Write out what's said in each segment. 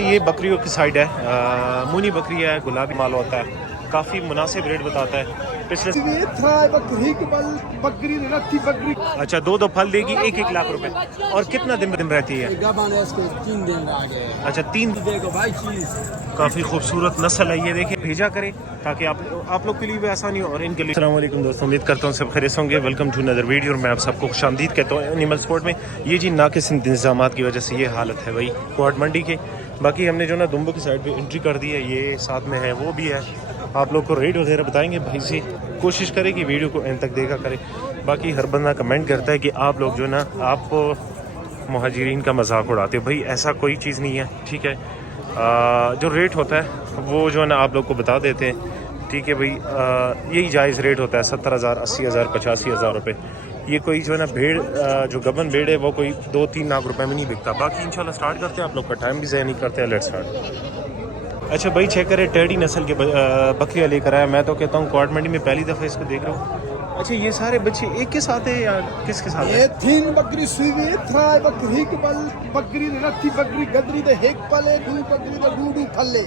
یہ بکریوں کی سائڈ ہے، مونی بکری ہے، گلابی مال ہوتا ہے، کافی مناسب ریٹ بتاتا ہے پچھلے۔ اچھا دو پھل دے گی، 1 لاکھ روپے، اور کتنا دن رہتی ہے؟ 3 دن آگے۔ اچھا 3 کافی خوبصورت نسل ہے یہ، دیکھیں بھیجا کریں تاکہ آپ لوگ کے لیے بھی آسانی ہو اور ان کے لیے۔ السلام علیکم دوستوں، امید کرتا ہوں سب خیریت ہوں گے۔ ویلکم ٹو ندر ویڈیو، اور میں آپ سب کو خوش آمدید کہتا ہوں اینیمل سپورٹ میں۔ یہ جی ناقص انتظامات کی وجہ سے یہ حالت ہے بھائی کوٹ منڈی کے۔ باقی ہم نے جو نا دمبو کی سائڈ پہ انٹری کر دی ہے، یہ ساتھ میں ہے وہ بھی ہے، آپ لوگ کو ریٹ وغیرہ بتائیں گے بھائی سے، کوشش کریں کہ ویڈیو کو اینڈ تک دیکھا کریں۔ باقی ہر بندہ کمنٹ کرتا ہے کہ آپ لوگ جو نا آپ مہاجرین کا مذاق اڑاتے ہو، بھائی ایسا کوئی چیز نہیں ہے، ٹھیک ہے۔ جو ریٹ ہوتا ہے وہ جو ہے نا آپ لوگ کو بتا دیتے ہیں، ٹھیک ہے بھائی، یہی جائز ریٹ ہوتا ہے 70,000 80,000 85,000 روپے۔ یہ کوئی جو ہے نا بھیڑ جو گبن بھیڑ ہے وہ کوئی 2-3 لاکھ روپے میں نہیں بکتا۔ باقی انشاءاللہ سٹارٹ کرتے ہیں، آپ لوگ کا ٹائم بھی ضائع نہیں کرتے ہیں، لیٹ سٹارٹ۔ اچھا بھائی چیک کرے، ٹیڈی نسل کے بکریاں لے کر آیا، میں تو کہتا ہوں کوٹ منڈی میں پہلی دفعہ اس کو دیکھ رہا ہوں۔ اچھا یہ سارے بچے ایک کے ساتھ ہیں یا کس کے ساتھ ہیں؟ یہ 3 بکری سوئی تھرائی بکری ہکبل بکری رتی بکری گدری دے ہیک پلے دو بکری دے ڈوڈو پھلے۔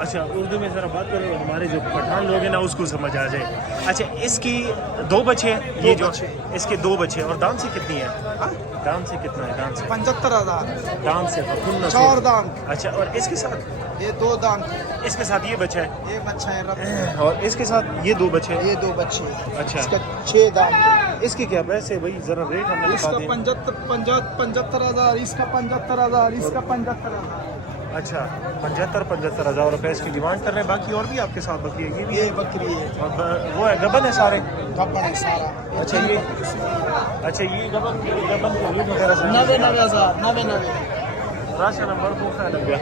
اچھا اردو میں ذرا بات کرو، ہمارے جو پٹھان لوگ ہیں نا اس کو سمجھ آ جائے۔ اچھا اس کی 2 بچے ہیں، یہ جو اس کے 2 بچے، اور دان سے کتنی ہے؟ دان سے کتنا ہے؟ دان سے 75,000 دان سے 4 دان۔ اچھا اور اس کے ساتھ یہ 2 دان، اس کے ساتھ یہ بچہ ہے، یہ بچہ ہے رب، اور اس کے ساتھ یہ 2 بچے ہیں، یہ 2 بچے۔ اچھا اس کا 6 دان۔ اس کے کیا پیسے بھائی ذرا ریٹ ہمیں اس بتا کا دیں۔ 75,000، اس کا 75,000، اس کا 75,000۔ اچھا 75,000 روپے اس کی ڈیمانڈ کر رہے ہیں۔ باقی اور بھی آپ کے ساتھ بکری ہے، یہ بھی یہ بکری ہے، اور وہ ہے گبن ہے سارے؟ گبن ہے سارا۔ اچھا یہ گبن کے ریٹ وغیرہ 90,000 راشن نمبر کو خیال لگ گیا۔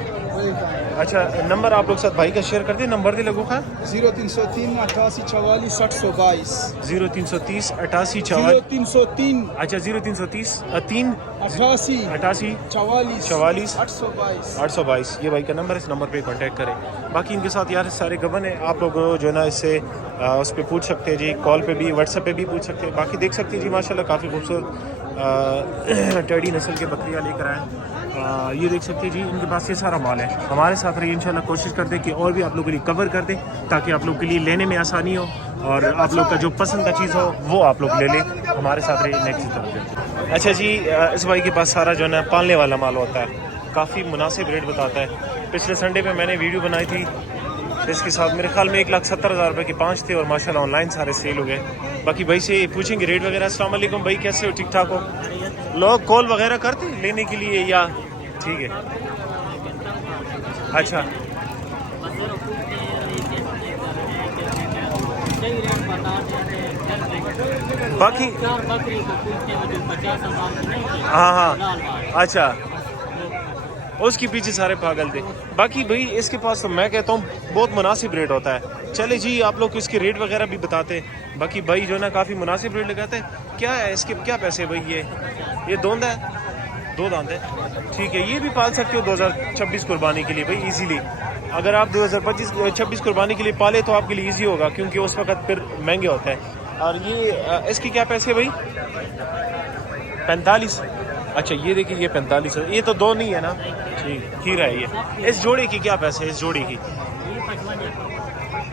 اچھا نمبر آپ لوگ ساتھ بھائی کا شیئر کر دیں، نمبر دے لگو خیال 0303 88 44 622 0330 88 44 0303 اچھا 0330 3 88 88 44 44 822 822 یہ بھائی کا نمبر ہے، اس نمبر پہ کانٹیکٹ کریں۔ باقی ان کے ساتھ یار سارے گبن ہیں، آپ لوگ جو ہے نا اس سے اس پہ پوچھ سکتے ہیں جی، کال پہ بھی واٹس ایپ پہ بھی پوچھ سکتے ہیں۔ باقی دیکھ سکتے ہیں جی ماشاءاللہ کافی خوبصورت ٹیڈی نسل کے بکریاں لے کر آئے، یہ دیکھ سکتے ہیں جی، ان کے پاس یہ سارا مال ہے۔ ہمارے ساتھ رہیے، انشاءاللہ کوشش کرتے ہیں کہ اور بھی آپ لوگوں کے لیے کور کر دیں تاکہ آپ لوگ کے لیے لینے میں آسانی ہو، اور آپ لوگ کا جو پسند کا چیز ہو وہ آپ لوگ لے لیں۔ ہمارے ساتھ رہیے، نیکسٹ طرف۔ اچھا جی اس بھائی کے پاس سارا جو ہے نا پالنے والا مال ہوتا ہے، کافی مناسب ریٹ بتاتا ہے۔ پچھلے سنڈے پہ میں نے ویڈیو بنائی تھی، اس کے ساتھ میرے خیال میں 1,70,000 روپے کے 5 تھے، اور ماشاءاللہ آن لائن سارے سیل ہو گئے۔ باقی بھائی سے پوچھیں گے ریٹ وغیرہ۔ السلام علیکم بھائی، کیسے ہو؟ ٹھیک ٹھاک ہو؟ لوگ کال وغیرہ کرتے ہیں لینے کے لیے یا ٹھیک ہے؟ اچھا باقی ہاں اچھا اس کے پیچھے سارے پاگل تھے۔ باقی بھائی اس کے پاس تو میں کہتا ہوں بہت مناسب ریٹ ہوتا ہے۔ چلے جی آپ لوگ اس کے ریٹ وغیرہ بھی بتاتے ہیں۔ باقی بھائی جو ہے نا کافی مناسب ریٹ لگاتے ہیں۔ کیا ہے اس کے کیا پیسے بھائی؟ یہ دوند ہے، 2 دانت ہے، ٹھیک ہے۔ یہ بھی پال سکتے ہو 2026 قربانی کے لیے بھائی ایزیلی۔ اگر آپ 2026 قربانی کے لیے پالے تو آپ کے لیے ایزی ہوگا، کیونکہ اس وقت پھر مہنگے ہوتے ہیں۔ اور یہ اس کی کیا پیسے بھائی؟ 45۔ اچھا یہ دیکھیے یہ 45 ہے، یہ تو 2 نہیں ہے نا، ٹھیک کھیرا ہے یہ۔ اس جوڑے کی کیا پیسے؟ اس جوڑے کی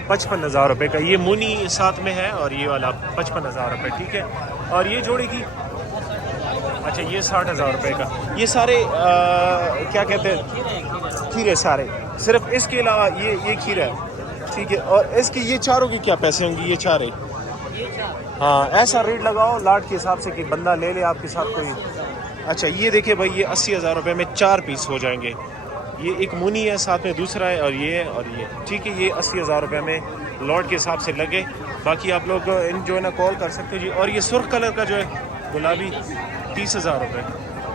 55,000 روپے کا، یہ مونی ساتھ میں ہے، اور یہ والا 55,000 روپے، ٹھیک ہے۔ اور یہ جوڑے کی اچھا یہ 60,000 روپے کا۔ یہ سارے کیا کہتے ہیں کھیرے سارے، صرف اس کے علاوہ یہ کھیرا ہے، ٹھیک ہے۔ اور اس کی یہ چاروں کی کیا پیسے ہوں گے؟ یہ چارے ہاں ایسا ریٹ لگاؤ لاٹ کے حساب سے کہ بندہ لے لے آپ کے ساتھ کوئی۔ اچھا یہ دیکھیں بھائی، یہ 80,000 روپے میں 4 پیس ہو جائیں گے۔ یہ ایک مونی ہے، ساتھ میں دوسرا ہے، اور یہ ٹھیک ہے۔ یہ 80,000 روپے میں لاٹ کے حساب سے لگے۔ باقی آپ لوگ ان جو ہے نا کال کر سکتے ہو جی۔ اور یہ سرخ کلر کا جو ہے گلابی 30,000 روپے،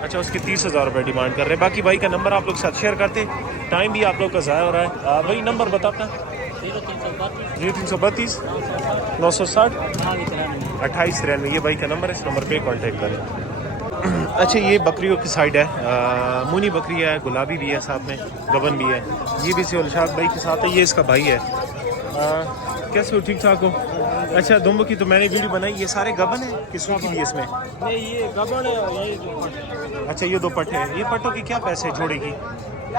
اچھا اس کی 30,000 روپے ڈیمانڈ کر رہے ہیں۔ باقی بھائی کا نمبر آپ لوگ ساتھ شیئر کرتے، ٹائم بھی آپ لوگ کا ضائع ہو رہا ہے۔ بھائی نمبر بتاتا 0332 960 2893، یہ بھائی کا نمبر ہے، اس نمبر پہ کانٹیکٹ کریں۔ اچھا یہ بکریوں کی سائڈ ہے، مونی بکری ہے، گلابی بھی ہے، ساتھ میں گبن بھی ہے۔ یہ بھی الشاد بھائی کے ساتھ ہے، یہ اس کا بھائی ہے۔ کیسے ہو؟ ٹھیک ٹھاک ہو؟ اچھا دونوں کی تو میں نے ویڈیو بنائی، یہ سارے گبن ہیں کہ سوکھی بھی اس میں؟ نہیں یہ گبن ہے، اور یہ جو اچھا یہ 2 پٹھے ہیں۔ یہ پٹھوں کی کیا پیسے جوڑے کی؟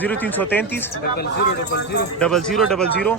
0333 0000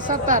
70।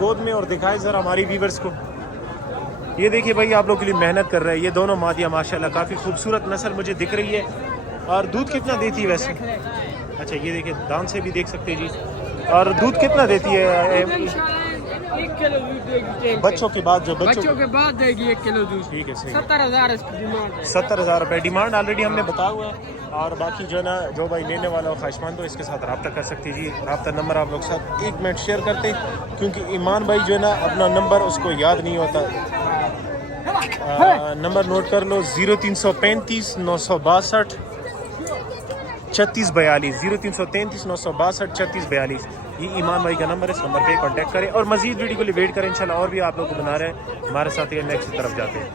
گود میں اور دکھائے ذرا ہماری ویورز کو. یہ دیکھیے بھائی آپ لوگ کے لیے محنت کر رہے ہیں. یہ دونوں مادیاں ماشاءاللہ کافی خوبصورت نسل مجھے دکھ رہی ہے. اور دودھ کتنا دیتی ہے ویسے؟ اچھا یہ دیکھیے دان سے بھی دیکھ سکتے ہیں جی. اور دودھ کتنا دیتی ہے 1 کلو دودھ دے گی. بچوں کے بعد؟ جو بچوں کے بعد دے گی 1 کلو دودھ. ٹھیک ہے صحیح. 70,000 اس کی ڈیمانڈ ہے. 70,000 روپے ڈیمانڈ آلریڈی ہم نے بتا ہوا ہے. اور باقی جو ہے نا جو بھائی لینے والا ہو خواہشمند ہو اس کے ساتھ رابطہ کر سکتے جی. رابطہ نمبر آپ لوگ ساتھ 1 منٹ شیئر کرتے کیونکہ ایمان بھائی جو ہے نا اپنا نمبر اس کو یاد نہیں ہوتا. نمبر نوٹ کر لو 0335 962 3642 0333 962 3642. یہ ایمان بھائی کا نمبر ہے. اس نمبر پہ کانٹیکٹ کریں اور مزید ویڈیو کے لیے ویٹ کریں. انشاءاللہ اور بھی آپ لوگ کو بنا رہے ہیں. ہمارے ساتھ یہ نیکسٹ طرف جاتے ہیں.